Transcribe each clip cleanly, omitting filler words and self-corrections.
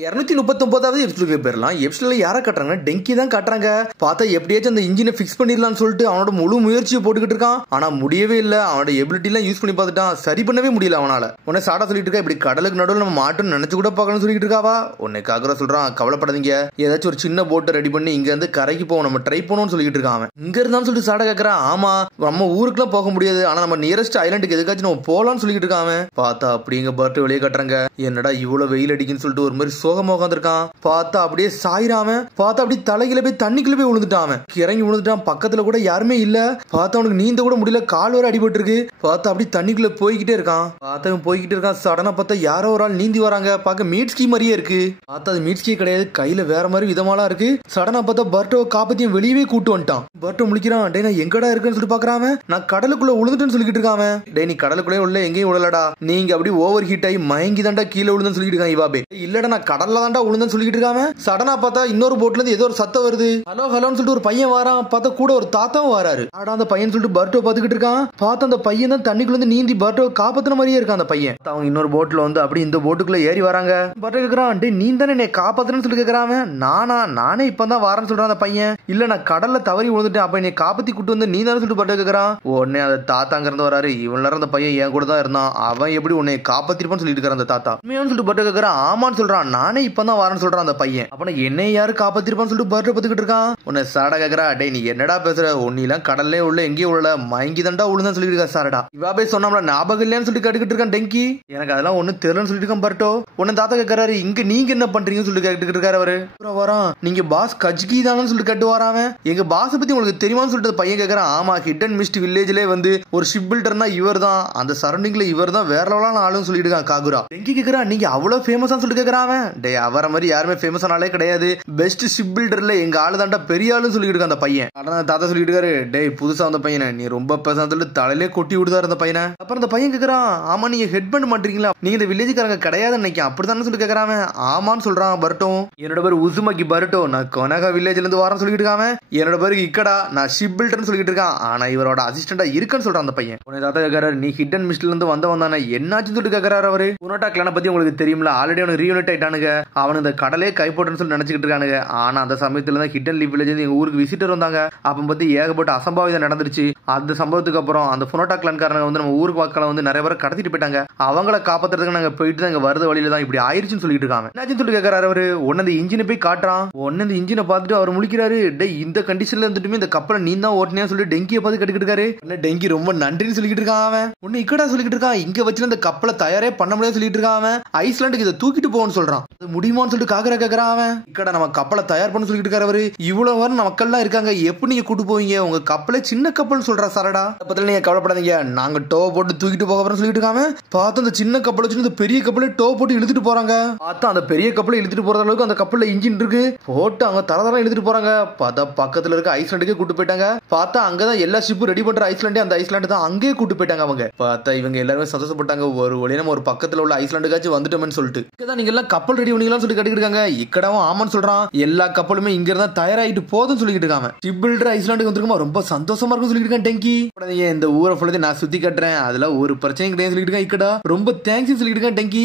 239வது எபிசோடுக்கு போயிடலாம். எபிசோட்ல யாரை காட்டுறாங்கன்னா டெங்கி தான் காட்டுறாங்க. பார்த்தா எப்படியாச்சும் அந்த இன்ஜினை ஃபிக்ஸ் பண்ணிடலாம்னு சொல்லிட்டு அவனோட முழு முயற்சியை போட்டுக்கிட்டு இருக்கான். ஆனா முடியவே இல்லை. அவனோட எபிலிட்டி எல்லாம் யூஸ் பண்ணி பார்த்துட்டான், சரி பண்ணவே முடியல அவனால. உன்னை சாடா சொல்லிட்டு இருக்கா, இப்படி கடலுக்கு நடுவில் நம்ம மாட்டோம்னு நினைச்சு கூட பார்க்கணும்னு சொல்லிட்டு இருக்காவா. உன்னை காக்குற சொல்றான், கவலைப்படாதீங்க, ஏதாச்சும் ஒரு சின்ன போட்டை ரெடி பண்ணி இங்க இருந்து கரைக்கு போவோம், நம்ம ட்ரை பண்ணுவோம்னு சொல்லிட்டு இருக்கான். அவன் இங்க இருந்தான்னு சொல்லிட்டு சாடா கேட்கறான். ஆமா, நம்ம ஊருக்குலாம் போக முடியாது, ஆனா நம்ம நியரஸ்ட் ஐலாண்டுக்கு எதுக்காச்சும் நம்ம போலாம்னு சொல்லிட்டு இருக்கான். பார்த்தா அப்படிங்க பர்ட் வெளியே கட்டுறாங்க. என்னடா இவ்வளவு வெயில் அடிக்குன்னு சொல்லிட்டு ஒரு மாதிரி சோகமா உட்காந்துருக்கான். பார்த்தா அப்படியே சாயிராம, பார்த்தா அப்படி தலையில போய் தண்ணிக்குள்ள போய் விழுந்துட்டான். இறங்கி விழுந்துட்டான். பக்கத்துல கூட யாருமே இல்ல. பார்த்தா அவனுக்கு நீந்த கூட முடியல, கால் வர அடிபட்டு இருக்கு. பார்த்தா அப்படி தண்ணிக்குள்ள போய்கிட்டே இருக்கான். பார்த்தா போய்கிட்டு இருக்கான். சடனா பார்த்தா யாரோ ஒரு ஆள் நீந்தி வராங்க. பார்க்க மீட்ஸ்கி மாதிரியே இருக்கு. பார்த்தா அது மீட்ஸ்கி கிடையாது, கையில வேற மாதிரி விதமாலாம் இருக்கு. சடனா பார்த்தா பர்ட்டோ காப்பத்தியும் வெளியவே கூட்டு வந்துட்டான். பர்ட்டோ முழிக்கிறான். டே நான் எங்கடா இருக்குன்னு சொல்லிட்டு பாக்குறான். நான் கடலுக்குள்ள விழுந்துட்டேன்னு சொல்லிட்டு இருக்கான். டே நீ கடலுக்குள்ளே உள்ள எங்கேயும் விழலடா, நீங்க அப்படி ஓவர் ஹீட் ஆகி மயங்கி தாண்டா கீழே விழுந்துன்னு சொல்லிட்டு இருக்கான். இவாபே இல்லடா நான் கடல்ல தாண்டா விழுந்தேன்னு சொல்லிட்டு இருக்கான். சடனா பார்த்தா இன்னொரு போட்ல இருந்து ஏதோ ஒரு சத்தம் வருது. ஹலோ ஹலோன்னு சொல்லிட்டு ஒரு பையன் வரான். பார்த்தா கூட ஒரு தாத்தாவும் வராரு. ஆடா அந்த பையன் சொல்லிட்டு பர்ட்டோ பாத்துக்கிட்டு இருக்கான். பார்த்தா அந்த பையன் தான் தண்ணிக்குள்ள இருந்து நீந்தி பர்ட்டோ காப்பாத்தின மாதிரியே இருக்கான். அந்த பையன் அவங்க இன்னொரு போட்ல வந்து அப்படி இந்த போட்டுக்குள்ள ஏறி வராங்க. பர்ட்டோ கேக்குறான், டே நீ தானே என்னை காப்பாத்துறன்னு சொல்லி கேக்குறான். நானே இப்பதான் வரேன்னு சொல்றான் அந்த பையன். இல்ல நான் கடல்ல தவறி விழுந்துட்டேன், அப்ப என்னை காப்பாத்தி கூட்டு வந்து நீ தானே சொல்லிட்டு பர்ட்டோ கேக்குறான். உடனே அந்த தாத்தாங்க இருந்து வராரு. இவ்வளவு நேரம் அந்த பையன் என் கூட தான் இருந்தான், அவன் எப்படி உன்னை காப்பாத்திருப்பான்னு சொல்லிட்டு இருக்காரு அந்த தாத்தா. உண்மையான்னு சொல்லிட்டு பர்ட்டோ கேக்குறான். ஆமான்னு சொல்றான். நானே இப்பதான் வரேன்னு சொல்றான் அந்த பையன். அப்ப என்னை யாரு காப்பாத்திருப்பான்னு சொல்லிட்டு பர்ட்டோ பாத்துக்கிட்டு இருக்கான். உன்னை சாடா கேக்குறா, டே நீ என்னடா பேசுற, ஒன்னிலாம் கடல்லே உள்ள எங்கேயும் உள்ள மயங்கி தாண்டா உழுந்தான்னு சொல்லிட்டு இருக்கா சாரடா. இவாபே சொன்னாம்ல ஞாபகம் இல்லையான்னு சொல்லிட்டு கேட்டுக்கிட்டு இருக்கான் டெங்கி. எனக்கு அதெல்லாம் ஒண்ணு தெரியலன்னு சொல்லிட்டு இருக்கான் பர்ட்டோ. உன்னை தாத்தா கேட்கறாரு, இங்க நீங்க என்ன பண்றீங்கன்னு சொல்லிட்டு கேட்டுக்கிட்டு இருக்காரு அவரு. வரான், நீங்க பாஸ் கஜ்கி தானு சொல்லிட்டு கேட்டு வராம, எங்க பாஸ் பத்தி உங்களுக்கு தெரியுமான்னு சொல்லிட்டு பையன் கேட்கறான். ஆமா, ஹிட் அண்ட் மிஸ்ட் வில்லேஜ்ல வந்து ஒரு ஷிப் பில்டர்னா இவர் தான், அந்த சரௌண்டிங்ல இவர் தான் வேற லெவலான ஆளுன்னு சொல்லிட்டு இருக்கான் காகுரா. டெங்கி கேக்குறா, நீங்க அவ்வளவு ஃபேமஸா சொல்லிட்டு கேக்குறான். டே அவரை மாதிரி யாருமே ஃபேமஸ் ஆனாலே கிடையாது, பெஸ்ட் ஷிப் பில்டர்ல எங்க ஆளு தாண்டா பெரிய ஆளுன்னு சொல்லிட்டு இருக்கான் அந்த பையன். ஆனா தாத்தா சொல்லிட்டு இருக்காரு, டே புதுசா வந்த பையனை நீ ரொம்ப பேசான்னு சொல்லிட்டு தலையிலே கொட்டி விடுதாரு அந்த பையனை. அப்புறம் அந்த பையன் கேக்குறான், ஆமா நீங்க ஹெட் பண்ண மாட்டீங்களா, நீங்க இந்த வில்லேஜ்காரங்க கிடையாதுன்னு நினைக்கிறேன், அப்படித்தானே சொல்லி கேக்குறான். ஆமான்னு சொல்றான் பர்ட்டோ. என்னோட பேர் உசுமக்கி பர்ட்டோ, நான் கொனகா வில்லேஜ்ல இருந்து வரேன்னு சொல்லிட்டு இருக்கான். என்னோட பேருக்கு இக்கடா, நான் ஷிப் பில்டர்னு சொல்லிட்டு இருக்கான். ஆனா இவரோட அசிஸ்டண்டா இருக்குன்னு சொல்றான் அந்த பையன். உன்னை தாத்தா கேக்குறாரு, நீ ஹிட் அண்ட் மிஸ்ட்ல இருந்து வந்தவன் தானே, என்னாச்சுன்னு சொல்லிட்டு கேக்குறாரு அவரு. புனோட்டா கிளான பத்தி உங்களுக்கு தெரியும்ல, ஆல்ரெடி அவனுக்கு ரீயூனிட் ஆயிட்டானுங்க, அவனு இந்த கடலே கைப்போட்டுன்னு சொல்லி நினைச்சுக்கிட்டு இருக்கானுங்க. ஆனா அந்த சமயத்துல தான் ஹிட் அண்ட் லீவ் வில்லேஜ் எங்க ஊருக்கு விசிட்டர் வந்தாங்க. அப்ப பத்தி ஏகப்பட்ட அசம்பாவிதம் நடந்துருச்சு. அந்த சம்பவத்துக்கு அப்புறம் அந்த புனோட்டா கிளான்காரங்க வந்து நம்ம ஊருக்கு மக்களை வந்து நிறைய பேரை கடத்திட்டு போயிட்டாங்க. அவங்கள காப்பாத்துறதுக்கு நாங்க போயிட்டு தான் இங்க வருது வழியில தான் இப்படி ஆயிருச்சுன்னு சொல்லிட்டு இருக்காங்க. என்னாச்சுன்னு சொல்லி கேக்குறாரு அவரு. உடனே இந்த இன்ஜினை போய் காட்டுறான். உடனே இந்த இன்ஜினை பார்த்துட்டு அவர் முழிக்கிறாரு. டே இந்த கண்டிஷன்ல இருந்துட்டுமே இந்த கப்பலை நீ தான் ஓட்டினேன்னு சொல்லி டெங்கியை பார்த்து கட்டுக்கிட்டு இருக்காரு. டெங்கி ரொம்ப நன்றின்னு சொல்லிட்டு இருக்கான். அவன் ஒன்னு இக்கடா சொல்லிட்டு இருக்கான், இங்க வச்சு இந்த கப்பலை தயாரே பண்ண முடியாது சொல்லிட்டு இருக்கான். அவன் ஐஸ்லாண்டுக்கு இதை தூக்கிட்டு போன்னு சொல்றான். அது முடியுமான்னு சொல்லிட்டு காக்கரா கேக்குறான். அவன் இக்கடா நம்ம கப்பலை தயார் பண்ண சொல்லிட்டு இருக்காரு அவரு. இவ்வளவு வரும் மக்கள்லாம் இருக்காங்க, எப்படி நீங்க கூட்டு போவீங்க, உங்க கப்பலே சின்ன கப்பல்னு சொல்றா சரடா. பத்தில நீங்க கவலைப்படாதீங்க, நாங்க டோ போட்டு தூக்கிட்டு போக போறோம்னு சொல்லிட்டு இருக்காங்க. பார்த்தா அந்த சின்ன கப்பலை வச்சு இந்த பெரிய கப்பலை டோ போட்டு இழுத்துட்டு போறாங்க. பார்த்தா அந்த பெரிய கப்பலை இழுத்துட்டு போற அளவுக்கு அந்த கப்பல்ல இன்ஜின் இருக்கு. போட்டு அவங்க தரதரம் இழுத்துட்டு போறாங்க. பார்த்தா பக்கத்துல இருக்க ஐஸ்லாண்டுக்கே கூட்டு போயிட்டாங்க. பார்த்தா அங்கதான் எல்லா ஷிப்பும் ரெடி பண்ற ஐஸ்லாண்டே, அந்த ஐஸ்லாண்டு தான் அங்கேயே கூட்டு போயிட்டாங்க அவங்க. பார்த்தா இவங்க எல்லாருமே சந்தோஷப்பட்டாங்க, ஒரு வழியா நம்ம ஒரு பக்கத்துல உள்ள ஐஸ்லாண்டுக்காச்சும் வந்துட்டோம்னு சொல்லிட்டு. இதான் நீங்க எல்லாம் கப்பல் ரெடி பண்ணீங்களான்னு சொல்லி கேட்டுக்கிட்டு இருக்காங்க. இக்கடவும் ஆமான்னு சொல்றான். எல்லா கப்பலுமே இங்க இருந்தா தயாராயிட்டு போதும்னு சொல்லிட்டு இருக்காங்க. ஷிப் பில்டர் ஐஸ்லாண்டுக்கு வந்திருக்கோம், ரொம்ப சந்தோஷமா இருக்குன்னு சொல்லிட்டு இருக்கான் டெங்கி. இந்த ஊரை ஃபுல்லா நான் சுத்தி கட்டுறேன், அதுல ஒரு பிரச்சனை கிடையாது சொல்லிட்டு இருக்கான் இக்கடா. ரொம்ப தேங்க்ஸ் சொல்லிட்டு இருக்கான் டெங்கி.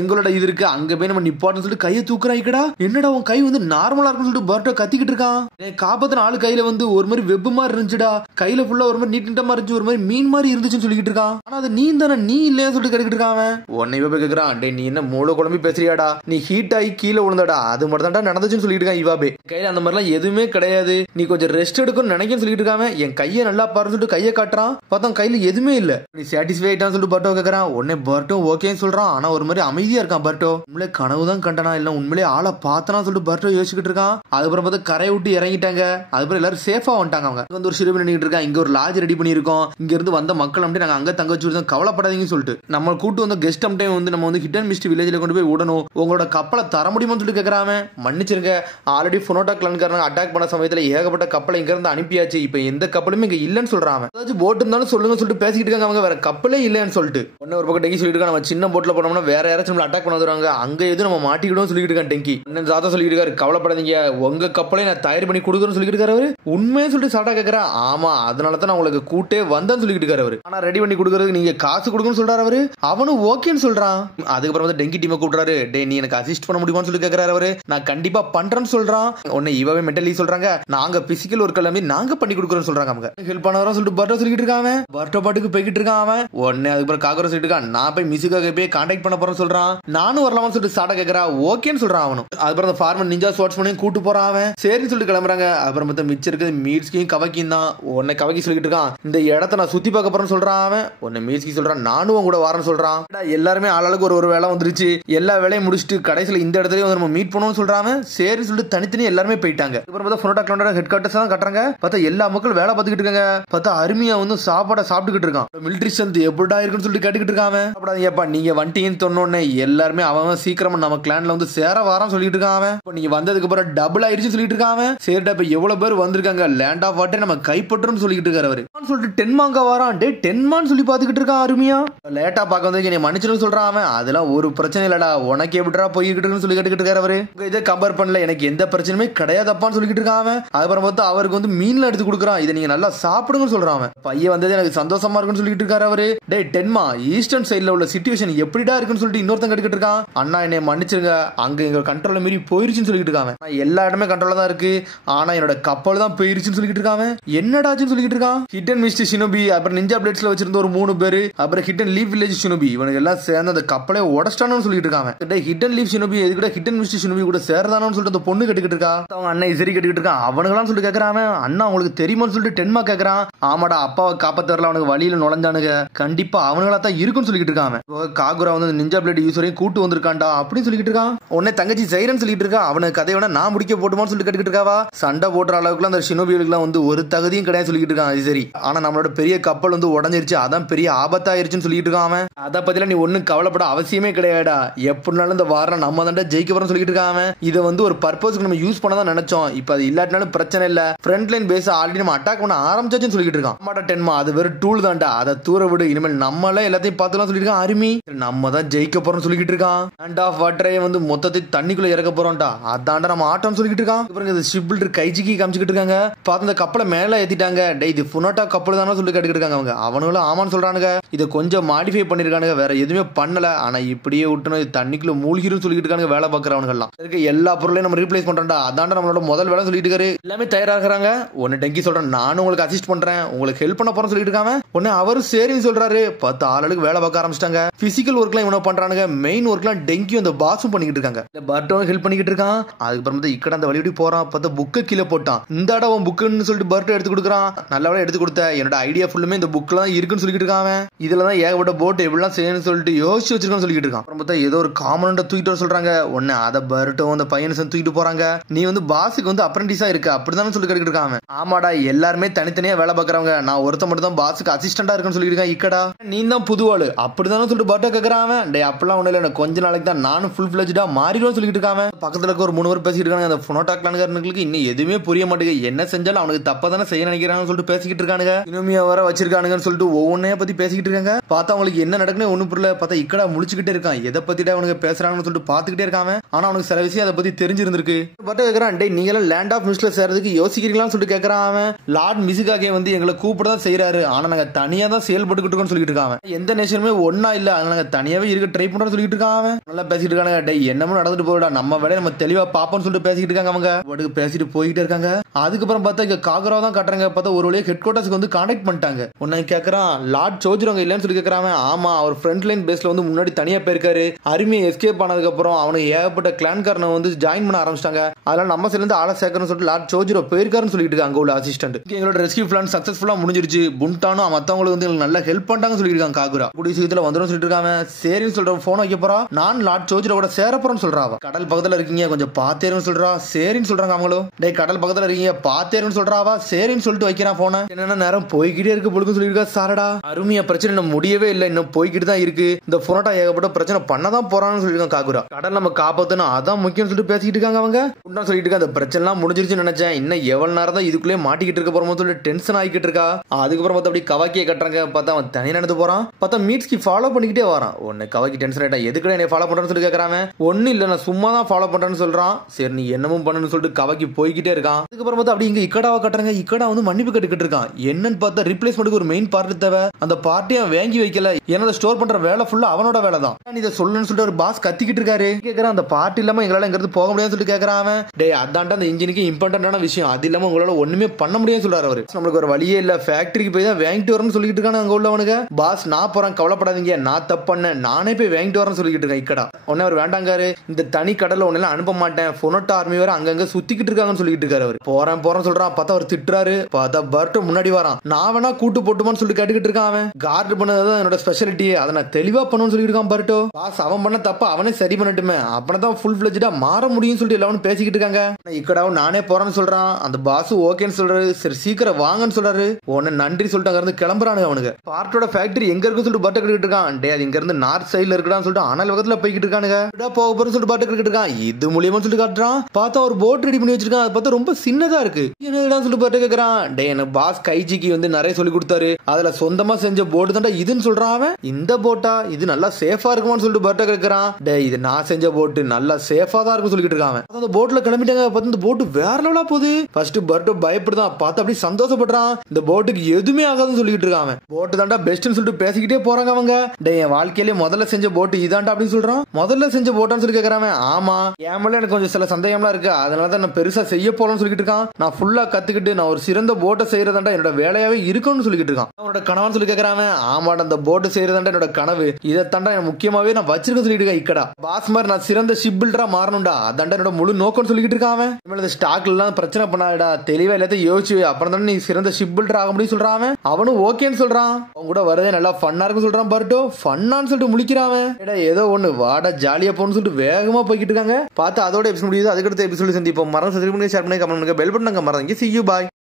எங்களோட இது இருக்கு, அங்க போய் நம்ம நிப்பாட்னு சொல்லிட்டு கையை தூக்குறான் இக்கடா. என்னடா உன் கை வந்து நார்மலா இருக்குன்னு சொல்லிட்டு பர்ட்டோ கத்திக்கிட்டு இருக்கான். காப்பாத்தின ஆளு கையில வந்து ஒரு மாதிரி வெப் மாதிரி இருந்துச்சுடா, கையில ஃபுல்லா ஒரு மாதிரி நீட்டமா இருந்துச்சு, ஒரு மாதிரி மீன் மாதிரி இருந்துச்சுன்னு சொல்லிட்டு இருக்கான். ஆனா அது நீ தானே, நீ இல்லையா சொல்லிட்டு கேட்டுக்கிட்டு இருக்கான். உன்னை போய் கேக்குறான், டே நீ என்ன மூளை குழம்பி பேசுறியாடா, நீ ஹீட் ஆகி கீழே விழுந்தாடா, அது மட்டும் தான் நடந்துச்சுன்னு சொல்லிட்டு இருக்கான் இவாபே. கையில அந்த மாதிரிலாம் எதுவுமே கிடையாது, நீ கொஞ்சம் ரெஸ்ட் எடுக்கணும்னு நினைக்கன்னு சொல்லிட்டு இருக்காங்க. என் கையை நல்லா பாருன்னு சொல்லிட்டு கையை காட்டுறான். பார்த்தா கையில எதுவுமே இல்ல. நீ சாட்டிஸ்ஃபை ஆயிட்டான்னு சொல்லிட்டு பர்ட்டோ கேக்குறான். உடனே பர்ட்டோ ஓகேன்னு சொல்றான். ஆனா ஒரு மாதிரி அமைதியா இருக்கான் பர்ட்டோ. உண்மையிலே கனவு தான் கண்டனா இல்ல உண்மையிலே ஆளை பார்த்தனா சொல்லிட்டு பர்ட்டோ யோசிச்சுக்கிட்டு இருக்கான். அதுக்கப்புறம் பார்த்தா கரையை விட்டு இறங்கிட்டாங்க. அதுக்கப்புறம் எல்லாரும் சேஃபா வந்துட்டாங்க. அவங்க வந்து ஒரு ஷிப் பண்ணிட்டு இருக்கான். இங்க ஒரு லாட்ஜ் ரெடி பண்ணிருக்கோம், இங்க இருந்து வந்த மக்கள் அப்படி நாங்க அங்க தங்க வச்சு கவலைப்படாதீங்கன்னு சொல்லிட்டு நம்ம கூட்டு வந்த கெஸ்ட் டைம் வந்து நம்ம வந்து ஹிட் அண்ட் மிஸ்ட் வில்லேஜ்ல கொண்டு போய் விடணும், உங்களோட கப்பலை தர முடியுமான்னு சொல்லிட்டு கேக்குறாங்க. மன்னிச்சிருங்க, ஆல்ரெடி புனோட்டா கிளான்காரங்க அட்டாக் பண்ண சமயத்துல ஏகப்பட்ட கப்பலை இங்க இருந்து அனுப்பியாச்சு, இப்ப எந்த கப்பலுமே இங்க இல்லன்னு சொல்றாங்க. ஏதாச்சும் போட் இருந்தாலும் சொல்லுங்க சொல்லிட்டு பேசிக்கிட்டு இருக்காங்க. அவங்க வேற கப்பலே இல்லன்னு சொல்லிட்டு ஒன்னு ஒரு பக்கம் டெங்கி சொல்லிட்டு இருக்காங்க. நம்ம சின்ன போட்ல போனோம்னா வேற யாராச்சும் நம்மள அட்டாக் பண்ண வருவாங்க, அங்க எதுவும் நம்ம மாட்டிக்கிடும் சொல்லிட்டு இருக்கான் டெங்கி. என்ன தாத்தா சொல்லிட்டு இருக்காரு, கவலைப்படாதீங்க, உங்க கப்பலை நான் தயார் பண்ணி கொடுக்குறேன்னு சொல்லிட்டு இருக்காரு அவரு. உண்மையை சொல்லிட்டு சாட்டா கேக்குறா. ஆமா, அதனால தான் நான் உங்களுக்கு கூட்டே வந்தேன்னு சொல்லிட்டு இருக்காரு அவரு. ஆனா ரெடி பண்ணி கொடுக்கறதுக்கு நீங்க காசு கொடுக்கணும்னு சொல்றாரு அவரு. அவனும் ஓகேன்னு சொல்றான். அதுக்கப்புறம் வந்து டெங்கி டீமை கூப்பிடுறாரு. டே நீ எனக்கு அசிஸ்ட் பண்ண முடியுமான்னு சொல்லி கேக்குறாரு அவரு. நான் கண்டிப்பா பண்றேன்னு சொல்றான். உடனே இவவே மென்டலி சொல்றாங்க, நாங்க பிசிக்கல் ஒர்க் எல்லாமே நாங்க பண்ணி கொடுக்குறோம் சொல்றாங்க. அவங்க ஹெல்ப் பண்ணவரா சொல்லிட்டு பர்ட்டோ சொல்லிட்டு இருக்கான். பர்ட்டோ பாட்டுக்கு போய்கிட்டு இருக்கான் அவன். உடனே அதுக்கப்புறம் காகரோ சொல்லிட்டு இருக்கான், நான் போய் மிசுக்காக போய் கான்டாக்ட் பண்ண போறேன்னு சொல்றான். நானும் வரலாமான்னு சொல்லிட்டு சாட்டா கேக்குறா. ஓகேன்னு சொல்றான் அவனும். அதுக்கப்புறம் அந்த ஃபார்மர் நிஞ்சா ஸ்வாட்ஸ் பண்ணி கூட்டு போறான் அவன். சரின்னு சொல்லிட்டு கிளம்புறாங்க. அப்புறம் மொத்தம் மிச்சம் இருக்குது மீட்ஸ்கியும் கவக்கியும் தான். உன்னை கவக்கி சொல்லிட்டு இருக்கான், இந்த இடத்த நான் சுத்தி பார்க்க போறேன்னு சொல்றான் அவன். உன்னை மீட்ஸ்கி சொல்றான், நானும் உன் கூட வரேன்னு சொல்றான். எல்லாருமே ஆளாளுக்கு ஒரு வேலை வந்துருச்சு. எல்லா வேலையும் முடிச்சுட்டு கடைசியில் இந்த இடத்துலயே வந்து நம்ம மீட் பண்ணுவோம்னு சொல்றான். சரி சொல்லிட்டு தனித்தனி எல்லாருமே போயிட்டாங்க. அப்புறம் பார்த்தா ஃபோனோடா ஹெட் குவார்ட்டர்ஸ் தான் கட்டுறாங்க. பார்த்தா எல்லா மக்களும் வேலை பார்த்துக்கிட்டு இருக்காங்க. பார்த்தா அருமையா வந்து சாப்பாடை சாப்பிட்டுக்கிட்டு இருக்கான். மிலிட்டரி ஸ்ட்ரென்த் எப்படா இருக்குன்னு சொல்லிட்டு கேட்டுக்கிட்டு இருக்கான். சாப்பிடாதீங்கப்பா, நீங்க வந்துட்டீங்கன்னு சொன்னோடனே எல்லாருமே அவன் சீக்கிரமா நம்ம கிளான்ல வந்து சேர வாரம் சொல்லிட்டு இருக்கான். இப்போ நீங்க வந்ததுக்கு அப்புறம் டபுள் ஆயிடுச்சு சொல்லிட்டு இருக்கான். சரிடா, இப்ப எவ்வளவு பேர் வந்திருக்காங்க, லேண்ட் ஆஃப் வாட்டர் நம்ம கைப்பற்றோம்னு சொல்லிட்டு இருக்காரு அவரு. சொல்லிட்டு டென்மாங்க வாரான். டே டென்மான் சொல்லி பாத்துக்கிட்டு இருக்கான் அருமையா. லேட்டா பார்க்க வந்து நீ மன்னிச்சிடும் சொல்றான் அவன். அதெல்லாம் ஒரு பிரச்சனை இல்லடா, உனக்கு எப்படிடா போய்கிட்டு இருக்குன்னு சொல்லி கேட்டுக்கிட்டு இருக்காரு அவரு. இதை கம்பேர் பண்ணல, எனக்கு எந்த பிரச்சனையுமே கிடையாதப்பான்னு சொல்லிட்டு இருக்கான் அவன். அதுக்கப்புறம் பார்த்தா அவருக்கு வந்து மீன்ல எடுத்து கொடுக்குறான். இதை நீங்க நல்லா சாப்பிடுங்கன்னு சொல்றான் அவன். பையன் வந்தது எனக்கு சந்தோஷமா இருக்குன்னு சொல்லிட்டு இருக்காரு அவரு. டே டென்மா, ஈஸ்டர்ன் சைட்ல உள்ள சிச்சுவேஷன் எப்படிடா இருக்குன்னு சொல்லிட்டு இன்னொருத்தன் கேட்டுக்கிட்டு இருக்கான். அண்ணா என்னை மன்னிச்சிருங்க, அங்க எங்க கண்ட்ரோல மீறி போயிருச்சுன்னு சொல்லிட்டு இருக்காங்க. எல்லா இடமே கண்ட்ரோல தான் இருக்கு, ஆனா என்னோட கப்பல் தான் போயிருச்சுன்னு சொல்லிட்டு இருக்காங்க. என்னடாச்சுன்னு சொல்லிட்டு இருக்கான். ஹிடன் மிஸ்ட் ஷினோபி, அப்புறம் நிஞ்சா பிளேட்ஸ்ல வச்சிருந்த ஒரு 3 பேரு, அப்புறம் ஹிடன் லீஃப் வில்லேஜ் ஷினோபி, இவனுக்கு எல்லாம் சேர்ந்து அந்த கப்பலே உடச்சிட்டானு சொல்லிட்டு இருக்காங்க. ஹிடன் லீஃப் ஷினோபி எதுக்கிட்ட ஹிடன் மிஸ்ட் ஷினோபி கூட சேர்தானு சொல்லிட்டு அந்த பொண்ணு கேட்டுக்கிட்டு இருக்கா. அவங்க அண்ணன் சரி கேட்டுக்கிட்டு இருக்கான். அவனுங்களாம் சொல்லிட்டு கேட்கறான். அண்ணா உங்களுக்கு தெரியுமான்னு சொல்லிட்டு டென்மா கேட்கறான். ஆமாடா, அப்பாவை காப்பாத்த வரல, அவனுக்கு வழியில நுழைஞ்சானுங்க, கண்டிப்பா அவனுங்களா தான் இருக்குன்னு சொல்லிட்டு இருக்கான். காகுரா வந்து நிஞ்சா பிளேட் யூஸரையும் கூட்டு வந்திருக்கான்டா அப்படின்னு சொல்லிட்டு இருக்கான். உடனே தங்கச்சி சைரன் சொல்லிட்டு இருக்கா, அவனுக்கு கதையோட நான் முடிக்க போட்டுமான்னு சொல்லிட்டு கேட்டுக்கிட்டு இருக்காவா. சண்டை போடுற அளவுக்கு அந்த ஷினோபிகளுக்குலாம் வந்து ஒரு தகுதியும் கிடையாது சொல்லிட்டு இருக்கான். அது சரி, ஆனா நம்மளோட பெரிய கப்பல் வந்து உடஞ்சிருச்சு, அதான் பெரிய ஆபத்தாயிருச்சுன்னு சொல்லிட்டு இருக்கான். அதை பத்தில நீ ஒன்னும் கவலைப்பட அவசியமே கிடையாடா, எப்படினாலும் இந்த வாரம் நம்ம தான் ஜெயிக்க போறோம்னு சொல்லிட்டு இருக்கான். இதை வந்து ஒரு பர்பஸ்க்கு நம்ம யூஸ் பண்ண தான் நினைச்சோம், இப்ப அது இல்லாட்டினாலும் பிரச்சனை இல்ல, ஃப்ரண்ட் லைன் பேஸ் ஆல்ரெடி நம்ம அட்டாக் பண்ண ஆரம்பிச்சாச்சுன்னு சொல்லிட்டு இருக்கான். ஆமாடா டென்மா, அது வெறும் டூல் தான்டா, அதை தூர விடு, இனிமேல் நம்மளே எல்லாத்தையும் பார்த்துலாம் சொல்லிட்டு இருக்கான். அருமி, நம்ம தான் ஜெயிக்க போறோம்னு சொல்லிட்டு இருக்கான். லேண்ட் ஆஃப் வாட்டரை வந்து மொத்தத்தை தண்ணிக்குள்ள இறக்க போறோம்டா, அதான்டா நம்ம ஆட்டம் சொல்லிட்டு இருக்கான். அப்புறம் ஷிப் பில்டர் கைஜிக்கு காமிச்சுக்கிட்டு இருக்காங்க. பார்த்து அந்த கப்பலை மேல ஏத்திட்டாங்க. டே இது ஃபுனோட்டா கப்பல் தானே சொல்லி கேட்டுக்கிட்டு இருக்காங்க அவங்க. அவனுங்களும் ஆமான்னு சொல்றானுங்க. இதை கொஞ்சம் மாடிஃபை பண்ணிருக்கானுங்க, வேற எதுவுமே பண்ணல, ஆனா இப்படியே விட்டுணும் தண்ணிக்குள்ள மூழ்கிரும் சொல்லிட்டு இருக்காங்க வேலை பார்க்கறவங்க எல்லாம். இருக்க எல்லா பொருளையும் நம்ம ரீப்ளேஸ் பண்றோம்டா, அதான்டா நம்மளோட முதல் வேலை சொல்லிட்டு இருக்காரு. எல்லாமே தயாராகிறாங்க. ஒன்னு டெங்கி சொல்றேன், நானும் உங்களுக்கு அசிஸ்ட் பண்றேன், உங்களுக்கு ஹெல்ப் பண்ண போறேன்னு சொல்லிட்டு இருக்காங்க. ஒன்னு அவரும் சரின்னு சொல்றாரு. 10 ஆளுக்கு வேலை பார்க்க ஆரம்பிச்சிட்டாங்க. பிசிக்கல் ஒர்க்லாம் இவன பண்றானுங்க, மெயின் ஒர்க்லாம் டெங்கியும் அந்த பாஸும் பண்ணிக்கிட்டு இருக்காங்க. பர்ட்டோவும் ஹெல்ப் பண்ணிக்கிட்டு இருக்கான். அதுக்கப்புறம் இக்கட அந்த வழியோடி போறான். பார்த்தா புக்கை கீழே போட்டான். இந்த இடம் உன் புக்குன்னு சொல்லிட்டு பர்ட்டோ எடுத்து கொடுக்குறான். நல்ல வேலை எடுத்து கொடுத்த, என்னோட ஐடியா ஃபுல்லுமே இந்த புக்ல தான் இருக்குன்னு சொல்லிட்டு இருக்கான். இதுலதான் ஏகப்பட்ட போட் எப்படிலாம் செய்யணும்னு சொல்லிட்டு யோசிச்சு வச்சிருக்கான்னு சொல்லிட்டு இருக்கான். அப்புறம் பார்த்தா ஏதோ ஒரு காமனண்ட தூக்கிட்டு வர சொல்றாங்க. ஒன்னு அதை பர்ட்டோ அந்த பையனை சேர்ந்து தூக்கிட்டு போறாங்க. நீ வந்து பாஸுக்கு வந்து அப்ரெண்டிஸா இருக்க அப்படிதான் சொல்லி கேட்டுக்கிட்டு இருக்காங்க. ஆமாடா, எல்லாருமே தனித்தனியா வேலை பார்க்கறவங்க, நான் ஒருத்த மட்டும் தான் பாஸுக்கு அசிஸ்டண்டா இருக்குன்னு சொல்லிட்டு இருக்கான். இக்கடா நீ தான் புது ஆளு அப்படிதான் சொல்லிட்டு பர்ட்டோ கேட்கறான். டே அப்பெல்லாம் ஒண்ணு இல்ல, கொஞ்ச நாளைக்கு தான் நானும் ஃபுல் ஃபிளெஜ்டா மாறிடுவேன்னு சொல்லிட்டு இருக்காங்க. பக்கத்துல இருக்க ஒரு 3 பேர் பேசிட்டு இருக்காங்க. அந்த ஃபோனோடாக்லானுக்கு இன்னும் எதுவுமே புரிய மாட்டேங்குது, என்ன செஞ்சாலும் அவனுக்கு தப்பா தானே செய்ய நினைக்கிறான்னு சொல்லிட்டு பேசிக்கிட்டு இருக்கானுங்க. இனிமையா வர வச்சிருக்கானுங்கன்னு சொல்லிட்டு ஒவ்வொன்னைய பத்தி பேசிக்கிட்டு இருக்காங்க. பார்த்தா அவங்களுக்கு என்ன நடக்குன்னு ஒண்ணு புரியல. பார்த்தா இக்கடா முழிச்சுக்கிட்டே இருக்கான். எதை பத்திட்டா அவனுக்கு பேசுறாங்கன்னு சொல்லிட்டு பாத்துக்கிட்டே இருக்காங்க. ஆனா அவனுக்கு சில விஷயம் அதை பத்தி தெரிஞ்சிருந்திருக்கு. பர்ட்டோ கேக்குறான், டே நீங்க எல்லாம் லேண்ட் ஆஃப் மிஸ்ட்ல சேர்றதுக்கு யோசிக்கிறீங்களான்னு சொல்லிட்டு கேட்கறான். அவன் லார்ட் மிசுகாகே வந்து எங்களை கூப்பிட தான் செய்யறாரு, ஆனா நாங்க தனியா தான் செயல்பட்டுக்கிட்டு இருக்கோம்னு சொல்லிட்டு இருக்காங்க. எந்த நேஷனுமே ஒன்னா இல்ல, அதனால நாங்க தனியாவே இருக்க ட்ரை பண்றோம்னு சொல்லிட்டு இருக்கான். அவன் நல்லா பேசிட்டு இருக்காங்க. டே என்னமோ நடந்துட்டு போடா, நம்ம வேலையை நம்ம தெளிவா பாப்போம்னு சொல்லிட்டு பேசிக்கிட்டு இருக்காங்க. அவங்க பாட்டுக்கு பேசிட்டு போயிட்டே இருக்காங்க. அதுக்கப்புறம் பார்த்தா இங்க காகரா தான் காட்டுறாங்க. பார்த்தா ஒரு வழியா ஹெட் குவார்ட்டர்ஸ்க்கு வந்து கான்டாக்ட் பண்ணிட்டாங்க. உன்னை கேட்கறான், லார்ட் சோஜிரோங்க இல்லன்னு சொல்லி கேட்கறான். ஆமா, அவர் ஃப்ரண்ட் லைன் பேஸ்ல வந்து முன்னாடி தனியா போயிருக்காரு. அருமையை எஸ்கேப் ஆனதுக்கு அப்புறம் அவனுக்கு ஏகப்பட்ட கிளான்காரனை வந்து ஜாயின் பண்ண ஆரம்பிச்சிட்டாங்க. அதனால நம்ம சேர்ந்து ஆளை சேர்க்கணும்னு சொல்லிட்டு லார்ட் சோஜிரோ போயிருக்காருன்னு சொல்லிட்டு இருக்காங்க அங்க உள்ள அசிஸ்டன்ட். எங்களோட ரெஸ்கியூ பிளான் சக்சஸ்ஃபுல்லா முடிஞ்சிருச்சு, புண்டானும் மத்தவங்களுக்கு வந்து எங்களுக்கு நல்லா ஹெல்ப் பண்ணாங்க சொல்லிட்டு இருக்காங்க. காகுரா கூடிய சீக்கிரத்துல வந்துடும் சொல்லிட்டு இருக்காங்க. சரின்னு சொல்ற போன் வைக்க போறா. நான் லார்ட் சோஜிரோ கூட சேர போறேன்னு சொல்றா. கடல் பக்கத்துல இருக்கீங்க, கொஞ்சம் பாத்தேருன்னு சொல்றா. சரின்னு சொல்றாங்க அவங்களும். டே கடல் பக்கத்துல இருக்கீங்க பாத்தேருன்னு சொல்றாவா. சரின்னு சொல்லிட்டு வைக்கிறான் போன. என்னன்னா நேரம் போய்கிட்டே இருக்கு பொழுது சொல்லிருக்கா. சாரடா அருமையா பிரச்சனை இன்னும் முடியவே இல்லை, இன்னும் போய்கிட்டு தான் இருக்கு. இந்த போனோட்டா ஏகப்பட்ட பிரச்சனை பண்ணதான் போறான்னு சொல்லிருக்காங்க காகுரா. கடல் நம்ம காப்பாத்தணும், அதான் முக்கியம் சொல்லிட்டு பேசிக்கிட்டு இருக்காங்க அவங்க. உண்டா சொல்லிட்டு இருக்க, அந்த பிரச்சனை எல்லாம் முடிஞ்சிருச்சுன்னு நினைச்சேன், இன்னும் எவ்வளவு நேரம் தான் இதுக்குள்ளே மாட்டிக்கிட்டு இருக்க போறோம் சொல்லிட்டு டென்ஷன் ஆகிக்கிட்டு இருக்கா. அதுக்கப்புறம் பார்த்தா அப்படி கவாக்கியை கட்டுறாங்க. பார்த்தா அவன் தனியா நடந்து போறான். பார்த்தா மீட்ஸ்கி ஃபாலோ பண்ணிக்கிட்டே வரான். உன்னை கவாக்கி டென்ஷன் ஆயிட்டா, எதுக்குள்ள என்னை ஃபாலோ பண்றேன்னு சொல்லி கேட்கறாங்க. ஒன்னு இல்ல, நான் சும்மா தான் ஃபாலோ பண்றேன்னு சொல்றான். சரி நீ என்னமும் பண்ணணும்னு சொல்லிட்டு கவாக்கி போய்கிட்டே இருக்கான். அதுக்கப்புறம் பார்த்தா அப்படி இங்க இக்கடாவை கட்டுறாங்க. இக்கடா வந்து மன்னிப்பு கட்டுக்கிட்டு இருக்கான். என்னன்னு பார்த்தா ரீப்ளேஸ்மெண்ட்டுக்கு ஒரு மெயின் பார்ட் தேவை, அந்த பார்ட்டியை வாங்கி வைக்கல, என்னோட ஸ்டோர் பண்ற வேலை ஃபுல்லா அவனோட வேலை தான். இதை சொல்லணும்னு சொல்லிட்டு ஒரு பாஸ் கத்திக்கிட்டு சொல்லிக்கிட்டு இருக்காரு. கேக்குறான் அந்த பார்ட் இல்லாம எங்களால இங்க இருந்து போக முடியாதுன்னு சொல்லிட்டு கேக்குறான் அவன். டேய் அதான்டா அந்த இன்ஜினுக்கு இம்பார்ட்டன்டான விஷயம், அது இல்லாம உங்களால ஒண்ணுமே பண்ண முடியாது சொல்றாரு அவரு. நம்மளுக்கு ஒரு வழியே இல்ல, ஃபேக்டரிக்கு போய் தான் வாங்கிட்டு வரணும்னு சொல்லிட்டு இருக்காங்க அங்க உள்ளவனுங்க. பாஸ் நான் போறேன், கவலைப்படாதீங்க, நான் தப்பு பண்ணேன், நானே போய் வாங்கிட்டு வரேன்னு சொல்லிட்டு இருக்கேன். இக்கடா உடனே அவர் வேண்டாங்காரு, இந்த தனி கடல்ல ஒன்னெல்லாம் அனுப்ப மாட்டேன், பொனோட்டா ஆர்மி வேற அங்கங்க சுத்திக்கிட்டு இருக்காங்கன்னு சொல்லிட்டு இருக்காரு அவர். போறேன் சொல்றான். பார்த்தா அவர் திட்டுறாரு. பார்த்தா பர்ட் முன்னாடி வரான். நான் வேணா கூட்டு போட்டுமான்னு சொல்லி கேட்டுக்கிட்டு இருக்கான் அவன். கார்டு பண்ணதான் என்னோட ஸ்பெஷாலிட்டி, அதை நான் தெளிவா பண்ணுன்னு சொல்லிட்டு இருக்கான் பர்ட்டோ. பாஸ் அவன் பண்ண தப்ப அவனே சரி பண்ணட்டுமே, அப்பதான் ஃபுல் ஃபிளெஜ்டா மாற முடியும்னு சொல்லிட்டு எல்லாரும் பேசிக்கிட்டு இருக்காங்க. இக்கடாவும் நானே போறேன்னு சொல்றான். அந்த பாஸ் ஓகேன்னு சொல்றாரு. சரி சீக்கிரம் வாங்கன்னு சொல்றாரு. உடனே நன்றி சொல்லிட்டு அங்க இருந்து கிளம்புறானுங்க அவனுக்கு. பார்ட்டோட ஃபேக்டரி எங்க இருக்குன்னு சொல்லிட்டு பர்ட் கேட்டுக்கிட்டு இருக்கான். டே அது இங்க இருந்து நார்த் சைடுல இருக்குடான்னு சொல்லிட்டு அனல் பக்கத்துல போய்கிட்டு இருக்கானுங்க. போக போறேன்னு சொல்லிட்டு பர்ட் கேட்டுக்கிட்டு இருக்கான். இது மூலியமா சொல்லிட்டு காட்டுறான். பார்த்தா ஒரு போட் ரெடி பண்ணி வச்சிருக்கான். அது பார்த்தா ரொம்ப சின்னதா இருக்கு. என்னடா சொல்லிட்டு பர்ட் கேக்குறான். டே எனக்கு பாஸ் கைஜிக்கு வந்து நிறைய சொல்லி கொடுத்தாரு, அதுல சொந்தமா செஞ்ச போட்டு தான்டா இதுன்னு சொல்றான் அவன். இந்த போட்டா இது நல்லா சேஃபா இருக்குமான்னு சொல்லிட்டு பர்ட் கேக்குறான். டே இது நான் செஞ்ச போட்டு நல்லா சேஃபா தான் இருக்கும் சொல்லிட்டு இருக்கான். அந்த போட்ல கிளம்பிட்டாங்க. பார்த்து இந்த போட்டு வேற லெவலா போகுது. ஃபர்ஸ்ட் பர்ட்டோ பயப்படுதான், பார்த்து அப்படி சந்தோஷப்படுறான். இந்த போட்டுக்கு எதுவுமே ஆகாதுன்னு சொல்லிட்டு இருக்கான். போட்டு தாண்டா பெஸ்ட்னு சொல்லிட்டு பேசிக்கிட்டே போறாங்க அவங்க. டே என் வாழ்க்கையிலே முதல்ல செஞ்ச போட்டு இதாண்டா அப்படின்னு சொல்றான். முதல்ல செஞ்ச போட்டான்னு சொல்லி கேக்குறான். ஆமா என் மேல எனக்கு கொஞ்சம் சில சந்தேகம்லாம் இருக்கு, அதனாலதான் நான் பெருசா செய்ய போறேன்னு சொல்லிட்டு இருக்கான். நான் ஃபுல்லா கத்துக்கிட்டு நான் ஒரு சிறந்த போட்டை செய்யறதாண்டா என்னோட வேலையாவே இருக்கும்னு சொல்லிட்டு இருக்கான். அவனோட கனவான்னு சொல்லி கேக்குறான். ஆமாடா அந்த போட்டு செய்யறதாண்டா என்னோட கனவு, இதை தாண்டா முக்கியமாவே நான் வச்சிருக்க சொல்லிட்டு இருக்கேன். இக்கடா பாஸ் மாதிரி நான் சிறந்த ஷிப் பில்டரா மாறணும்டா, அதாண்டா என்னோட முழு நோக்கம்னு சொல்லிட்டு இருக்கான். அவன் ஸ்டாக்ல எல்லாம் பிரச்சனை பண்ணாடா, தெளிவா எல்லாத்தையும் யோசிச்சு அப்புறம் தானே நீ சிறந்த ஷிப் பில்டர் ஆக முடியும் சொல்றான். அவனும் ஓகேன்னு சொல்றான். அவன் கூட வரதே நல்லா ஃபன்னா இருக்கும் சொல்றான். பர்ட்டோ ஃபன்னான்னு சொல்லிட்டு முழிக்கிறான். ஏதோ ஒண்ணு வாடா ஜாலியா போன்னு சொல்லிட்டு வேகமா போய்கிட்டு இருக்காங்க. பார்த்து அதோட எபிசோட் முடியுது. அதுக்கடுத்த எபிசோட் சந்திப்போம். மறந்து சப்ஸ்கிரைப் பண்ணி ஷேர் பண்ணி கமெண்ட் பண்ணுங்க. பெல் பட்டன் மறந்துங்க. See you, bye.